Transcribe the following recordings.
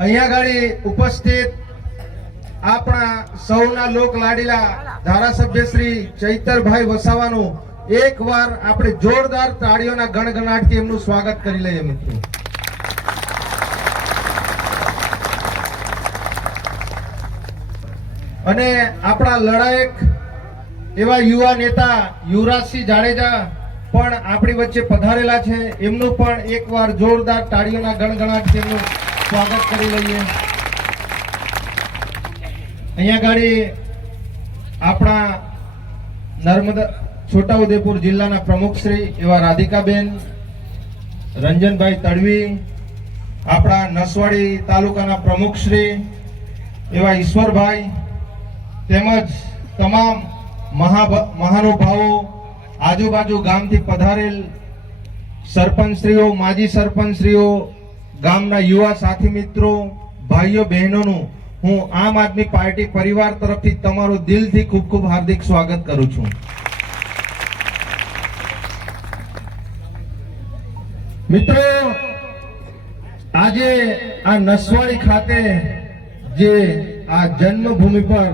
અહીંયા ગાડી ઉપસ્થિત આપણા સૌના લોક લાડીલા ધારાસભ્ય શ્રી ચૈતરભાઈ વસાવાનું એકવાર આપણે જોરદાર તાળીઓના ગણગણાટથી એમનું સ્વાગત કરી લઈએ મિત્રો. અને આપણા લડાયક એવા યુવા નેતા યુવરાજસિંહ જાડેજા પણ આપણી વચ્ચે પધારેલા છે. એમનું પણ એકવાર જોરદાર તાળીઓના ગણગણાટથી એમનું સ્વાગત કરી લઈએ. અહીંયા ગાડી આપણા નર્મદા છોટાઉદેપુર જિલ્લાના પ્રમુખ શ્રી એવા રાધિકાબેન રંજનભાઈ તડવી, આપણા નસવાડી તાલુકાના પ્રમુખ શ્રી એવા ઈશ્વરભાઈ, તેમજ તમામ મહાનુભાવો, આજુબાજુ ગામથી પધારેલ સરપંચશ્રીઓ, માજી સરપંચશ્રીઓ, ગામના યુવા સાથી મિત્રો, ભાઈઓ બહેનોનું હું આમ આદમી પાર્ટી પરિવાર તરફથી તમારું દિલથી ખૂબ ખૂબ હાર્દિક સ્વાગત કરું છું. મિત્રો, આજે આ નસવાડી ખાતે જે આ જન્મભૂમિ પર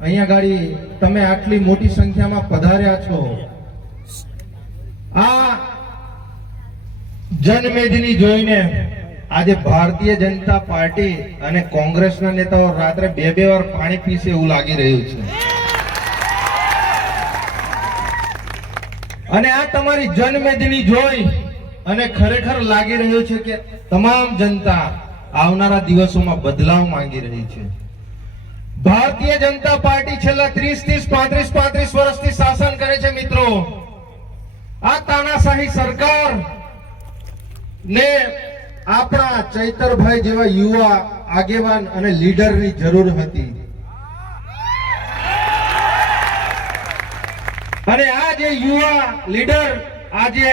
અહીંયા ગાડી તમે આટલી મોટી સંખ્યામાં પધાર્યા છો, આ જનમેદની જોઈને આજે ભારતીય જનતા પાર્ટી અને કોંગ્રેસના નેતાઓ રાત્રે બે વાર પાણી પીશે એવું લાગી રહ્યું છે. અને આ તમારી જનમેદની જોઈ અને ખરેખર લાગી રહ્યું છે કે તમામ જનતા આવનારા દિવસોમાં બદલાવ માંગી રહી છે. ભારતીય જનતા પાર્ટી છેલ્લા 35 વર્ષથી શાસન કરે છે મિત્રો. આ તાનાશાહી સરકાર ને આપણા ચૈતરભાઈ જેવા યુવા આગેવાન અને લીડરની જરૂર હતી. અને આ જે યુવા લીડર આજે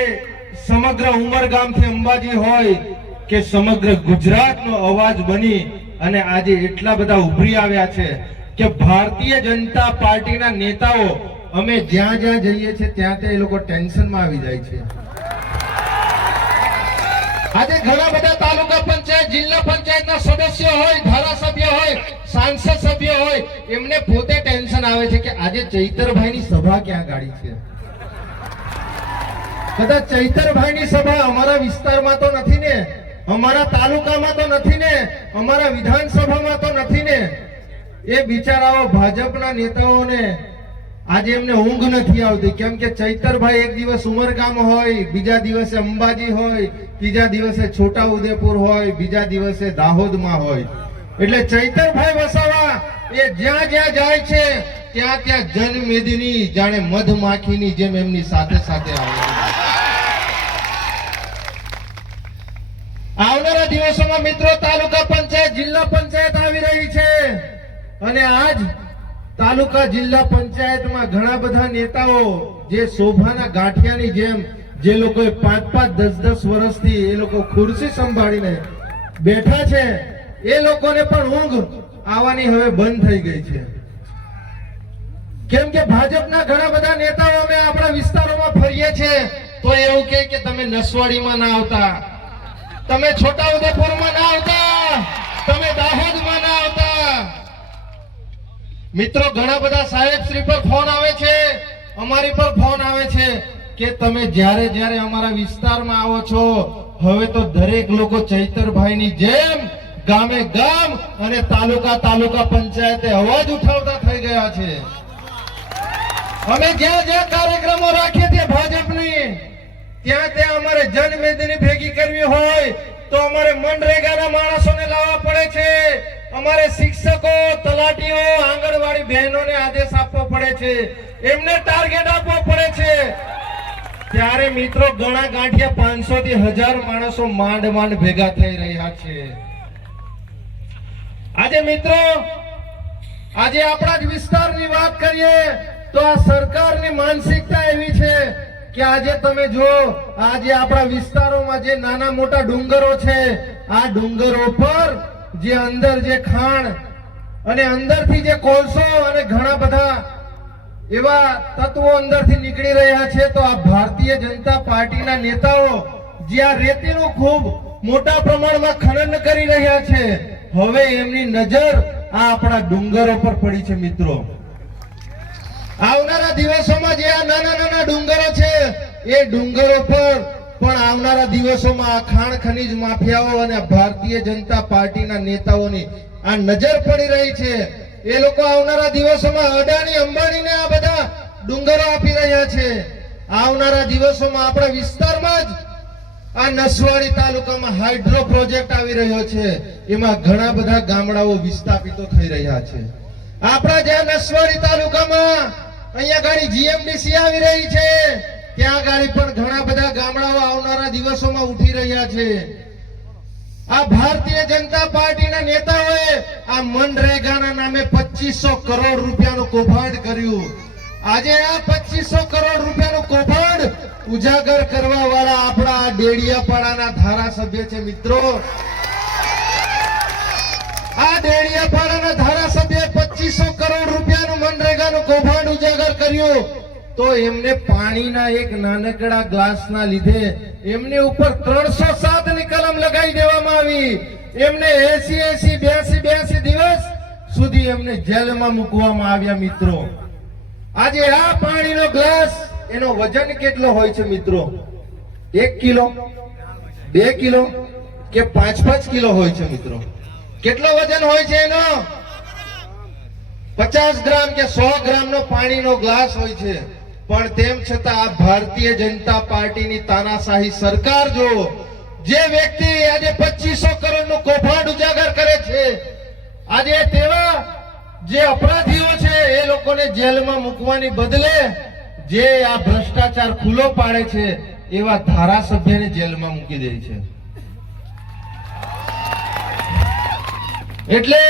સમગ્ર ઉમરગામથી અંબાજી હોય કે સમગ્ર ગુજરાતનો અવાજ બની અને આજે એટલા બધા ઉભરી આવ્યા છે કે ભારતીય જનતા પાર્ટીના નેતાઓ અમે જ્યાં જ્યાં જઈએ છીએ ત્યાં ત્યાં એ લોકો ટેન્શનમાં આવી જાય છે. આજે ઘણા બધા તાલુકા પંચાયત, જિલ્લા પંચાયતના સદસ્યો હોય, ધારાસભ્ય હોય, સાંસદ સભ્ય હોય, એમને પોતે ટેન્શન આવે છે કે આજે ચૈતરભાઈની સભા ક્યાં ગાડી છે. કદાચ ચૈતરભાઈની સભા અમારા વિસ્તારમાં તો નથી ને, અમારા તાલુકામાં તો નથી ને, અમારા વિધાનસભામાં તો નથી ને. એ બિચારાઓ ભાજપના નેતાઓને આજે એમને ઊંઘ નથી આવતી, કેમ કે ચૈતરભાઈ એક દિવસ ઉમરગામ હોય, બીજા દિવસે અંબાજી હોય, ત્રીજા દિવસે છોટાઉદેપુર હોય, બીજા દિવસે દાહોદમાં હોય. એટલે ચૈતરભાઈ વસાવા એ જ્યાં જ્યાં જાય છે ત્યાં ત્યાં જનમેદની જાણે મધમાખીની જેમ એમની સાથે સાથે આવે છે. આવનારા દિવસોમાં મિત્રો તાલુકા પંચાયત, જિલ્લા પંચાયત આવી રહી છે. અને આજ તાલુકા જિલ્લા પંચાયતમાં ઘણા બધા નેતાઓ જે શોભાના ગાંઠિયાની જેમ જે લોકોએ 5-5, 10-10 વર્ષથી એ લોકો ખુરશી સંભાળીને બેઠા છે, એ લોકોને પણ ઊંઘ આવવાની હવે બંધ થઈ ગઈ છે. કેમ કે ભાજપના ઘણા બધા નેતાઓ અમે આપણા વિસ્તારોમાં ફરીએ છીએ તો એવું કહે કે તમે નસવાડીમાં ના આવતા, તમે છોટાઉદેપુરમાં ના આવતા, તમે દાહોદમાં ના આવતા. મિત્રો, ઘણા બધા સાહેબ શ્રી પર ફોન આવે છે, અમારી પર ફોન આવે છે કે તમે જ્યારે જ્યારે અમારા વિસ્તારમાં આવો છો હવે તો દરેક લોકો ચૈતરભાઈની જેમ ગામે ગામ અને તાલુકા પંચાયતે અવાજ ઉઠાવતા થઈ ગયા છે. અમે જ્યાં જ્યાં કાર્યક્રમો રાખીએ છીએ ભાજપની, ત્યાં ત્યાં અમારે જનમેદની ભેગી કરવી હોય તો અમારે મનરેગાના માણસોને લાવવા પડે છે, અમારે શિક્ષકો, તલાટીઓ, આંગણવાડી બહેનોને આદેશ આપવો પડે છે, એમને ટાર્ગેટ આપવો પડે છે. ત્યારે મિત્રો ઘણા ગાંઠિયા 500 થી 1000 માણસો માંડ માંડ ભેગા થઈ રહ્યા છે. આજે મિત્રો, આજે આપણા જ વિસ્તારની વાત કરીએ તો આ સરકારની માનસિકતા એવી છે કે આજે તમે જો આજે આપણા વિસ્તારોમાં જે નાના મોટા ડુંગરો છે, આ ડુંગરો પર જે અંદર જે ખાણ અને અંદરથી જે કોલસો અને ઘણા બધા એવા તત્વો અંદરથી નીકળી રહ્યા છે, તો આ ભારતીય જનતા પાર્ટીના નેતાઓ જે આ રેતીનું ખૂબ મોટા પ્રમાણમાં ખનન કરી રહ્યા છે, હવે એમની નજર આ આપણા ડુંગરો પર પડી છે મિત્રો. આવનારા દિવસોમાં જે આ નાના નાના ડુંગરો છે એ ડુંગરો પર પણ આવનારા દિવસોમાં આ ખાણ ખનીજ માફિયાઓ અને ભારતીય જનતા પાર્ટીના નેતાઓની આ નજર પડી રહી છે. એ લોકો આવનારા દિવસોમાં અદાણી અંબાણીને આ બધા ડુંગરો આપી રહ્યા છે. આવનારા દિવસોમાં આપણા વિસ્તારમાં જ આ નસવાડી તાલુકામાં હાઇડ્રો પ્રોજેક્ટ આવી રહ્યો છે. એમાં ઘણા બધા ગામડાઓ વિસ્થાપિતો થઈ રહ્યા છે. આપણા જ્યાં નસવાડી તાલુકામાં અહીંયા ગાડી જીએમડીસી આવી રહી છે, ત્યાં ગાડી પણ ઘણા બધા ગામડાઓ આવનારા દિવસોમાં ઉઠી રહ્યા છે. આ ભારતીય જનતા પાર્ટીના નેતાઓએ આ મનરેગાના નામે 2500 કરોડ રૂપિયાનું કૌભાંડ કર્યું. આજે આ 2500 કરોડ રૂપિયાનું કૌભાંડ ઉજાગર કરવા વાળા આપણા ડેડિયાપાડાના ધારાસભ્ય છે મિત્રો. આ ડેડિયાપાડાના ધારાસભ્ય 2500 કરોડ રૂપિયાનું મનરેગાનું કૌભાંડ ઉજાગર કર્યું તો એમને પાણીના એક નાનકડા ગ્લાસના લીધે એમને ઉપર 307 ની કલમ લગાવી દેવામાં આવી. એમને 82 દિવસ સુધી એમને જેલમાં મૂકવામાં આવ્યા મિત્રો. આજે આ પાણીનો ગ્લાસ એનો વજન કેટલો હોય છે મિત્રો? 1 કિલો, 2 કિલો કે 5 કિલો હોય છે મિત્રો? કેટલો વજન હોય છે એનો? 50 ગ્રામ કે 100 ગ્રામનો પાણીનો ગ્લાસ હોય છે. પણ તેમ છતાં આ ભારતીય જનતા પાર્ટીની તાનાશાહી સરકાર જો જે વ્યક્તિ આજે 2500 કરોડનું કૌભાંડ ઉજાગર કરે છે, આજે તેવા જે અપરાધીઓ છે એ લોકોને જેલમાં મૂકવાની બદલે જે આ ભ્રષ્ટાચાર ખુલ્લો પાડે છે એવા ધારાસભ્યને જેલમાં મૂકી દે છે. એટલે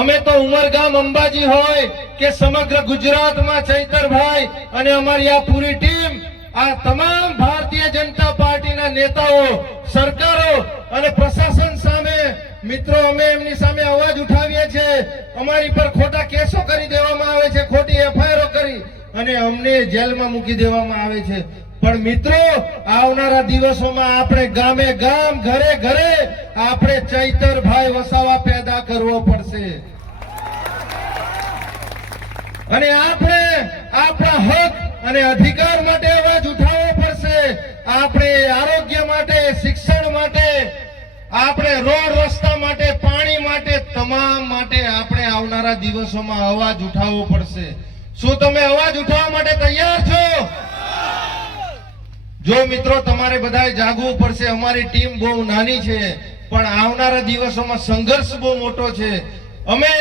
અમે તો ઉમરગામ અંબાજી હોય કે સમગ્ર ગુજરાતમાં ચૈતરભાઈ અને અમારી આ પૂરી ટીમ આ તમામ ભારતીય જનતા પાર્ટીના નેતાઓ, સરકારો અને પ્રશાસન સામે મિત્રો અમે એમની સામે અવાજ ઉઠાવીએ છીએ. અમારી પર ખોટા કેસો કરી દેવામાં આવે છે, ખોટી એફઆઈઆર કરી અને અમને જેલમાં મૂકી દેવામાં આવે છે. પણ મિત્રો આવનારા દિવસોમાં આપણે ગામે ગામ, ઘરે ઘરે આપણે ચૈતરભાઈ વસાવા પેદા કરવો પડશે અને આપણે આપણા હક અને અધિકાર માટે અવાજ ઉઠાવવો પડશે. આપણે આરોગ્ય માટે, શિક્ષણ માટે, આપણે રોડ રસ્તા માટે, પાણી માટે, તમામ માટે આપણે આવનારા દિવસોમાં અવાજ ઉઠાવવો પડશે. શું તમે અવાજ ઉઠાવવા માટે તૈયાર છો? જો મિત્રો તમારે બધાએ જાગવું પડશે. અમારી ટીમ બહુ નાની છે પણ આવનારા દિવસોમાં સંઘર્ષ બહુ મોટો છે. અમે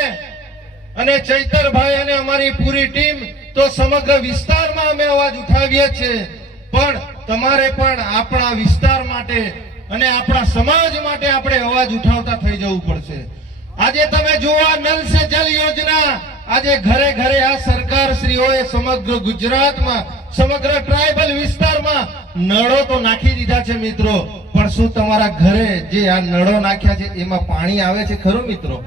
અને ચૈતરભાઈ અને અમારી પૂરી ટીમ તો સમગ્ર વિસ્તારમાં અમે અવાજ ઉઠાવીએ છીએ, પણ તમારે પણ આપણા વિસ્તાર માટે અને આપણા સમાજ માટે આપણે અવાજ ઉઠાવતા થઈ જવું પડશે. આજે તમે જુઓ આ નલ સે જલ યોજના, આજે ઘરે ઘરે આ સરકારશ્રીઓએ સમગ્ર ગુજરાતમાં, સમગ્ર ટ્રાઇબલ વિસ્તારમાં નળો તો નાખી દીધા છે મિત્રો, પણ શું તમારા ઘરે જે આ નળો નાખ્યા છે એમાં પાણી આવે છે ખરું મિત્રો?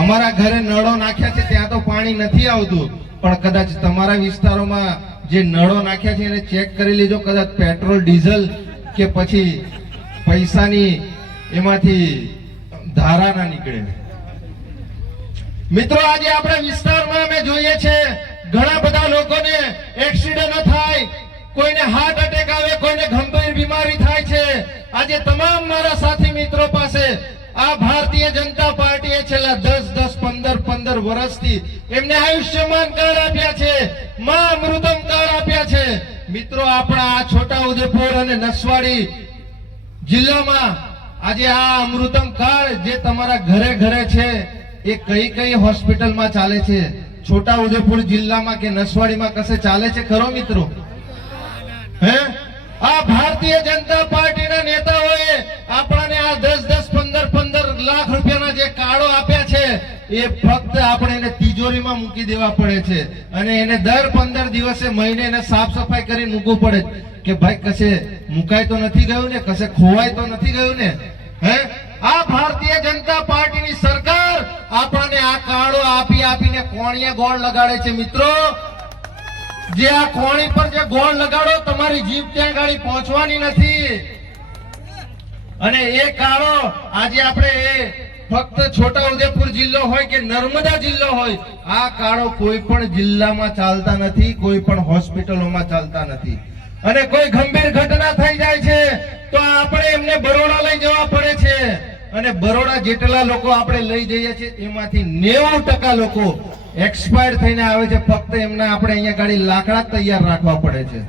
અમારા ઘરે નળો નાખ્યા છે ત્યાં તો પાણી નથી આવતું, પણ કદાચ તમારા વિસ્તારોમાં જે નળો નાખ્યા છે એને ચેક કરી લીધો, કદાચ પેટ્રોલ ડીઝલ કે પછી પૈસાની એમાંથી ધારા ના નીકળે. મિત્રો આજે આપણા વિસ્તારમાં અમે જોઈએ છે ઘણા બધા લોકોને એક્સિડન્ટ થાય, કોઈને હાર્ટ એટેક આવે, કોઈને ગંભીર બીમારી થાય છે. આજે તમામ મારા સાથી મિત્રો પાસે આ ભારતીય જનતા પાર્ટીએ છેલ્લા 10-15 વર્ષથી એમને આયુષ્યમાન કાર્ડ આપ્યા છે, માં અમૃતમ કાર્ડ આપ્યા છે. મિત્રો આપણા આ છોટાઉદેપુર અને નસવાડી જિલ્લામાં આજે આ અમૃતમ કાર્ડ જે તમારા ઘરે ઘરે છે એ કઈ કઈ હોસ્પિટલમાં ચાલે છે? છોટાઉદેપુર જિલ્લામાં કે નસવાડીમાં કશે ચાલે છે ખરો મિત્રો? હે? આ ભારતીય જનતા પાર્ટીના નેતાઓએ આપણને આ 10-15 લાખ રૂપિયાના જે કાર્ડો આપ્યા છે એ ફક્ત આપણે એને તિજોરીમાં મૂકી દેવા પડે છે અને એને દર 15 દિવસે મહિને એને સાફ સફાઈ કરી મૂકવું પડે કે ભાઈ કશે મુકાય તો નથી ગયું ને, કશે ખોવાય તો નથી ગયું ને? હે? આ ભારતીય જનતા પાર્ટીની સરકાર આપણને આ કાર્ડો આપીને કોણીએ ગોળ લગાડે છે મિત્રો. જે આ કોણી પર જે ગોળ લગાડો તમારી જીભ ત્યાં ગાડી પહોંચવાની નથી. અને એ કાર્ડો આજે આપણે એ ફક્ત છોટાઉદેપુર જિલ્લો હોય કે નર્મદા જિલ્લો હોય, આ કાર્ડો કોઈ પણ જિલ્લામાં ચાલતા નથી, કોઈ પણ હોસ્પિટલોમાં ચાલતા નથી. અને કોઈ ગંભીર ઘટના થઈ જાય છે તો આપણે એમને બરોડા લઈ જવા પડે છે. અને બરોડા જેટલા લોકો આપણે લઈ જઈએ છીએ એમાંથી 90% લોકો એક્સપાયર થઈને આવે છે. ફક્ત એમને આપણે અહીંયા ગાડી લાકડા તૈયાર રાખવા પડે છે.